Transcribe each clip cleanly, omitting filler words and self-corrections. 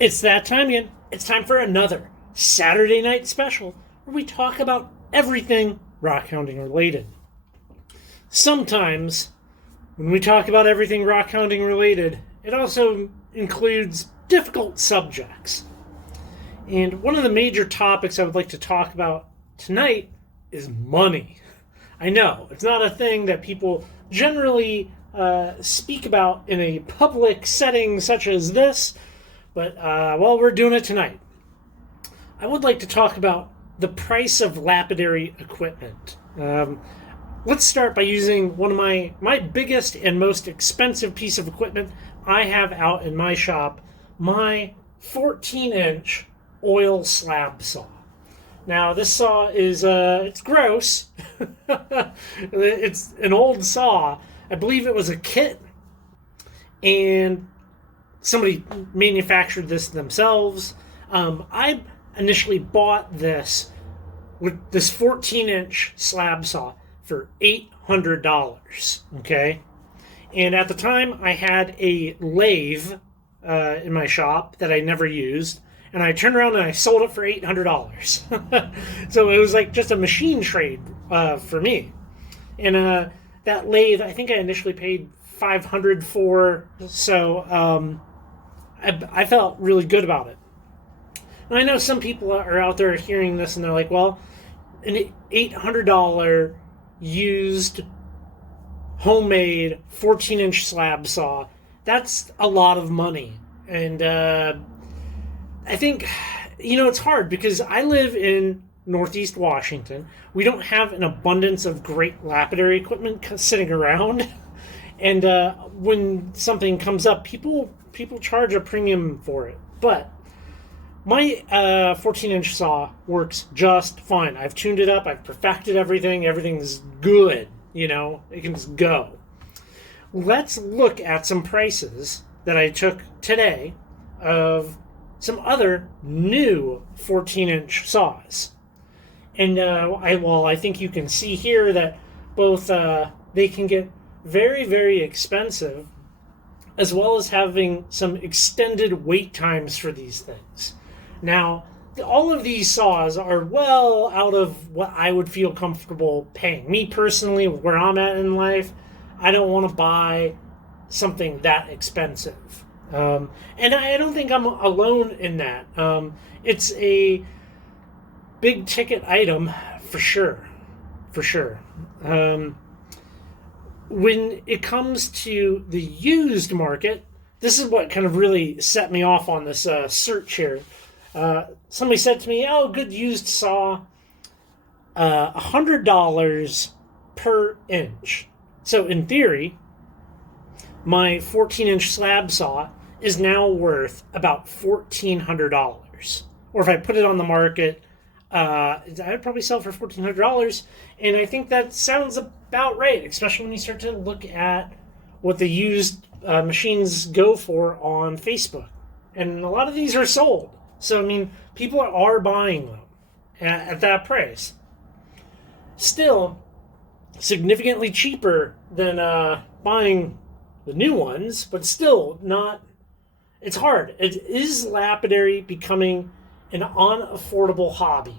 It's that time again. It's time for another Saturday night special where we talk about everything rockhounding related. Sometimes, when we talk about everything rockhounding related, it also includes difficult subjects. And one of the major topics I would like to talk about tonight is money. I know, it's not a thing that people generally speak about in a public setting such as this, but, we're doing it tonight. I would like to talk about the price of lapidary equipment. Let's start by using one of my biggest and most expensive piece of equipment I have out in my shop, my 14-inch oil slab saw. Now, this saw is, it's gross. It's an old saw. I believe it was a kit, and somebody manufactured this themselves. I initially bought this with this 14-inch slab saw for $800, okay? And at the time, I had a lathe in my shop that I never used, and I turned around and I sold it for $800. So it was like just a machine trade for me. And that lathe, I think I initially paid $500 for, so I felt really good about it. And I know some people are out there hearing this and they're like, well, an $800 used homemade 14-inch slab saw, that's a lot of money. And I think, it's hard because I live in Northeast Washington. We don't have an abundance of great lapidary equipment sitting around. And when something comes up, people charge a premium for it. But my 14-inch saw works just fine. I've tuned it up. I've perfected everything. Everything's good. It can just go. Let's look at some prices that I took today of some other new 14-inch saws. And I think you can see here that both they can get very, very expensive, as well as having some extended wait times for these things. Now, all of these saws are well out of what I would feel comfortable paying. Me personally, where I'm at in life, I don't want to buy something that expensive. And I don't think I'm alone in that. It's a big ticket item for sure. For sure. When it comes to the used market, this is what kind of really set me off on this search here. Somebody said to me, oh, good used saw, $100 per inch. So in theory, my 14-inch slab saw is now worth about $1,400. Or if I put it on the market, I'd probably sell it for $1,400. And I think that sounds about right, especially when you start to look at what the used machines go for on Facebook. And a lot of these are sold. So, people are buying them at that price. Still, significantly cheaper than buying the new ones, but still not. It's hard. Is lapidary becoming an unaffordable hobby?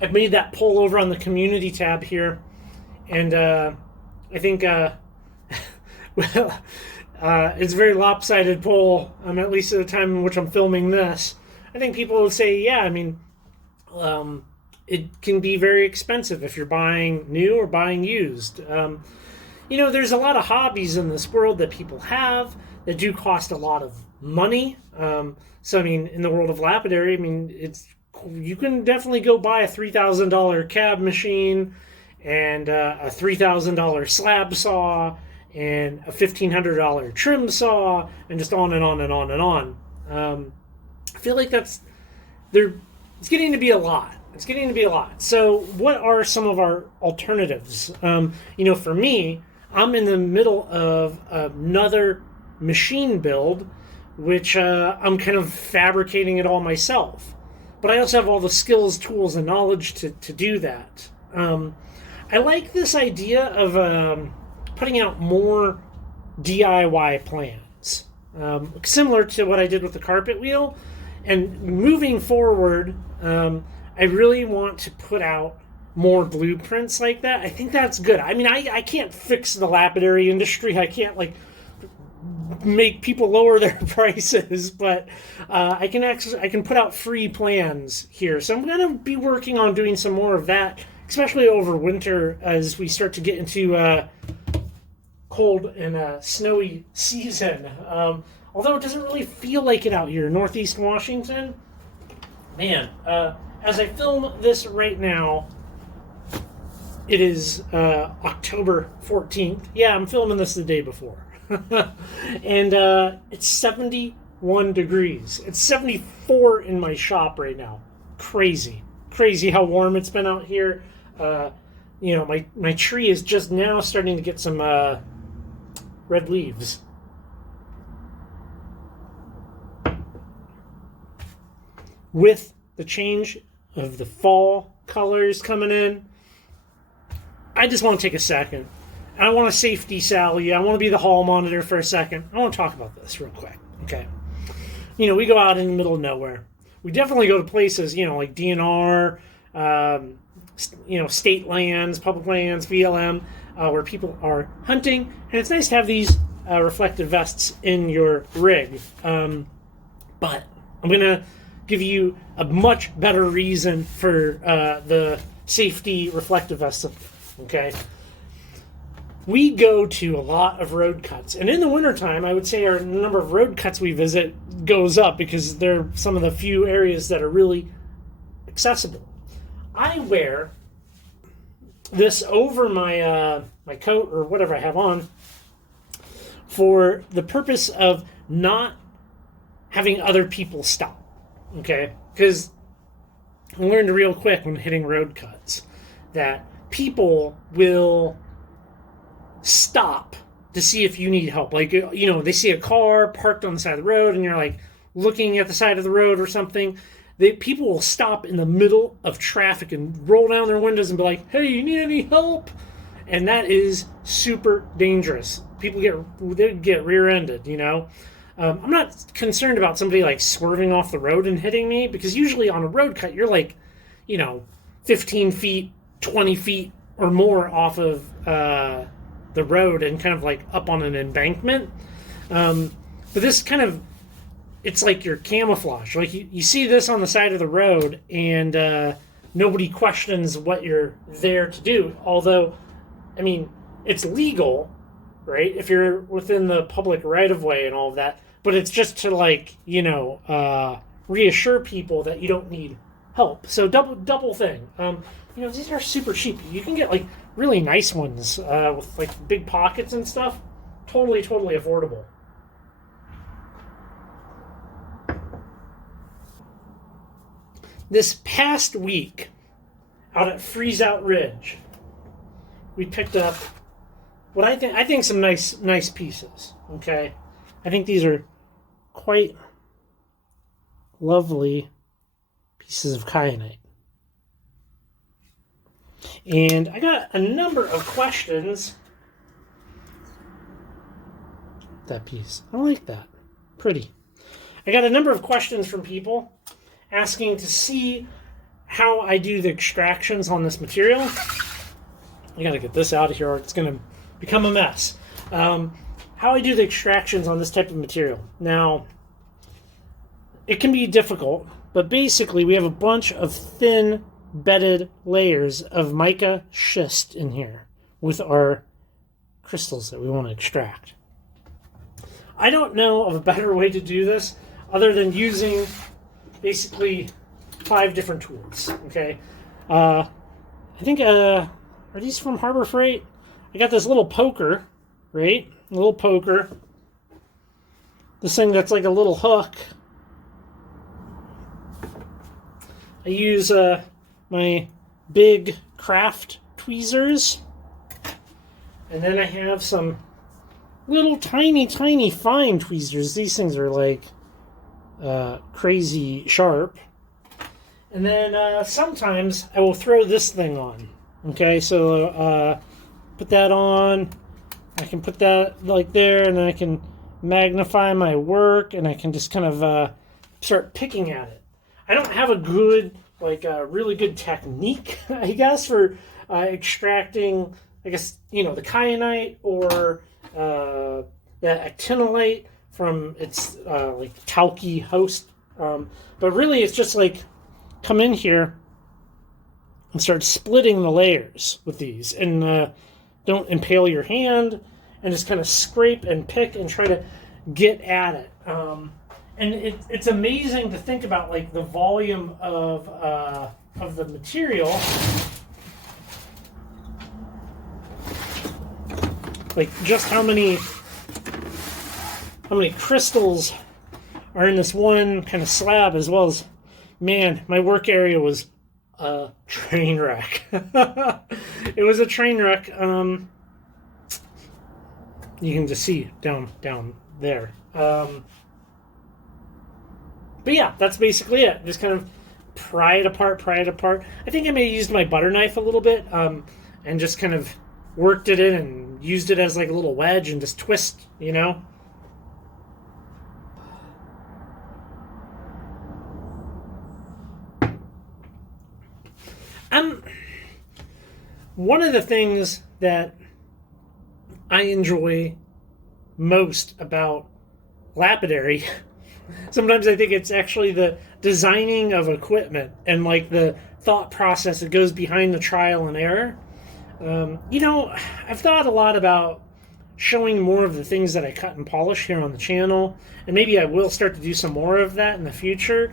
I've made that poll over on the community tab here, and I think, it's a very lopsided poll, at least at the time in which I'm filming this. I think people would say, yeah, it can be very expensive if you're buying new or buying used. There's a lot of hobbies in this world that people have that do cost a lot of money. In the world of lapidary, you can definitely go buy a $3,000 cab machine and a $3,000 slab saw and a $1,500 trim saw, and just on and on and on and on. I feel like it's getting to be a lot. It's getting to be a lot. So what are some of our alternatives? For me, I'm in the middle of another machine build, which I'm kind of fabricating it all myself. But I also have all the skills, tools, and knowledge to do that. I like this idea of putting out more DIY plans. similar to what I did with the carpet wheel. And moving forward, I really want to put out more blueprints like that. I think that's good. I mean, I can't fix the lapidary industry. I can't like make people lower their prices, but I can put out free plans here. So I'm going to be working on doing some more of that, especially over winter as we start to get into cold and snowy season. Although it doesn't really feel like it out here in Northeast Washington. Man, as I film this right now, it is October 14th. Yeah, I'm filming this the day before. And it's 71 degrees. It's 74 in my shop right now. Crazy how warm it's been out here. My tree is just now starting to get some red leaves. With the change of the fall colors coming in, I just want to take a second. I want to safety Sally. I want to be the hall monitor for a second. I want to talk about this real quick. Okay. We go out in the middle of nowhere. We definitely go to places, like DNR, state lands, public lands, BLM, where people are hunting. And it's nice to have these reflective vests in your rig. But I'm going to give you a much better reason for the safety reflective vests. Okay. We go to a lot of road cuts. And in the wintertime, I would say our number of road cuts we visit goes up because they're some of the few areas that are really accessible. I wear this over my my coat or whatever I have on for the purpose of not having other people stop. Okay? Because I learned real quick when hitting road cuts that people will stop to see if you need help. Like, they see a car parked on the side of the road and you're like looking at the side of the road or something. People will stop in the middle of traffic and roll down their windows and be like, hey, you need any help? And that is super dangerous. People get rear-ended, I'm not concerned about somebody like swerving off the road and hitting me, because usually on a road cut, you're like, 15 feet, 20 feet or more off of the road and kind of like up on an embankment. But this kind of, it's like your camouflage. Like you see this on the side of the road and nobody questions what you're there to do. Although, I mean, it's legal, right? If you're within the public right of way and all of that. But it's just to like, reassure people that you don't need help. So double thing. These are super cheap. You can get like really nice ones with like big pockets and stuff. Totally affordable. This past week, out at Freeze Out Ridge, we picked up what I think some nice pieces. Okay, I think these are quite lovely pieces of kyanite. And I got a number of questions. That piece. I like that. Pretty. I got a number of questions from people asking to see how I do the extractions on this material. I gotta get this out of here or it's gonna become a mess. How I do the extractions on this type of material. Now, it can be difficult, but basically we have a bunch of thin bedded layers of mica schist in here with our crystals that we want to extract. I don't know of a better way to do this other than using basically 5 different tools. Okay, I think are these from Harbor Freight? I got this little poker, right? A little poker. This thing that's like a little hook. I use my big craft tweezers. And then I have some little tiny fine tweezers. These things are like crazy sharp. And then sometimes I will throw this thing on. Okay, so put that on. I can put that like there, and then I can magnify my work, and I can just kind of start picking at it. I don't have a good, really good technique, I guess, for extracting, the kyanite or the actinolite from its talky host. But really, it's just come in here and start splitting the layers with these, and don't impale your hand, and just kind of scrape and pick and try to get at it. And it's amazing to think about the volume of the material, just how many crystals are in this one kind of slab, as well as, man, my work area was a train wreck. It was a train wreck. You can just see down there. But yeah, that's basically it. Just kind of pry it apart. I think I may have used my butter knife a little bit, and just kind of worked it in and used it as a little wedge and just twist, One of the things that I enjoy most about Lapidary, sometimes I think it's actually the designing of equipment and the thought process that goes behind the trial and error. I've thought a lot about showing more of the things that I cut and polish here on the channel, and maybe I will start to do some more of that in the future.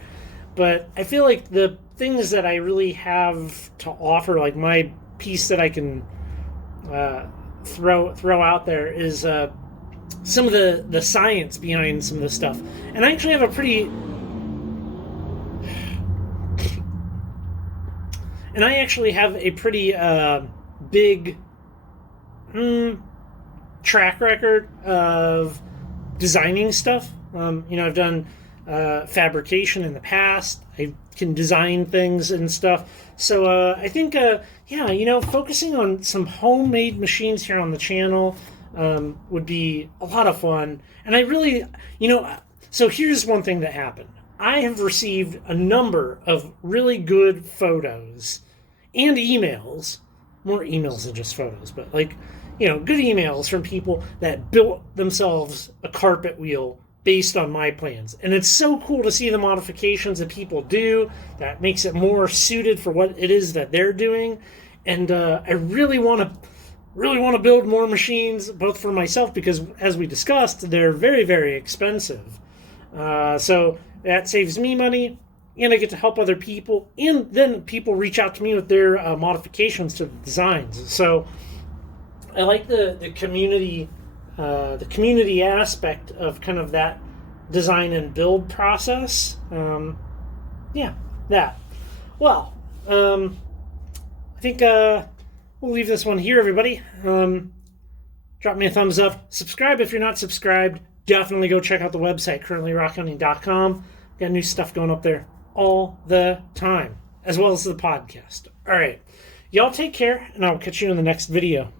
But I feel like the things that I really have to offer, my piece that I can throw out there, is some of the science behind some of this stuff. And I actually have a pretty big track record of designing stuff. I've done fabrication in the past. I can design things and stuff. So I think, focusing on some homemade machines here on the channel would be a lot of fun. And I really, so here's one thing that happened. I have received a number of really good photos and emails, more emails than just photos, but good emails from people that built themselves a carpet wheel based on my plans. And it's so cool to see the modifications that people do that makes it more suited for what it is that they're doing. And I really want to build more machines, both for myself, because as we discussed, they're very, very expensive. So that saves me money, and I get to help other people, and then people reach out to me with their modifications to the designs. So I like the community aspect of kind of that design and build process. That. Well, I think we'll leave this one here, everybody. Drop me a thumbs up. Subscribe if you're not subscribed. Definitely go check out the website, currently rockhounding.com. Got new stuff going up there all the time, as well as the podcast. All right. Y'all take care, and I'll catch you in the next video.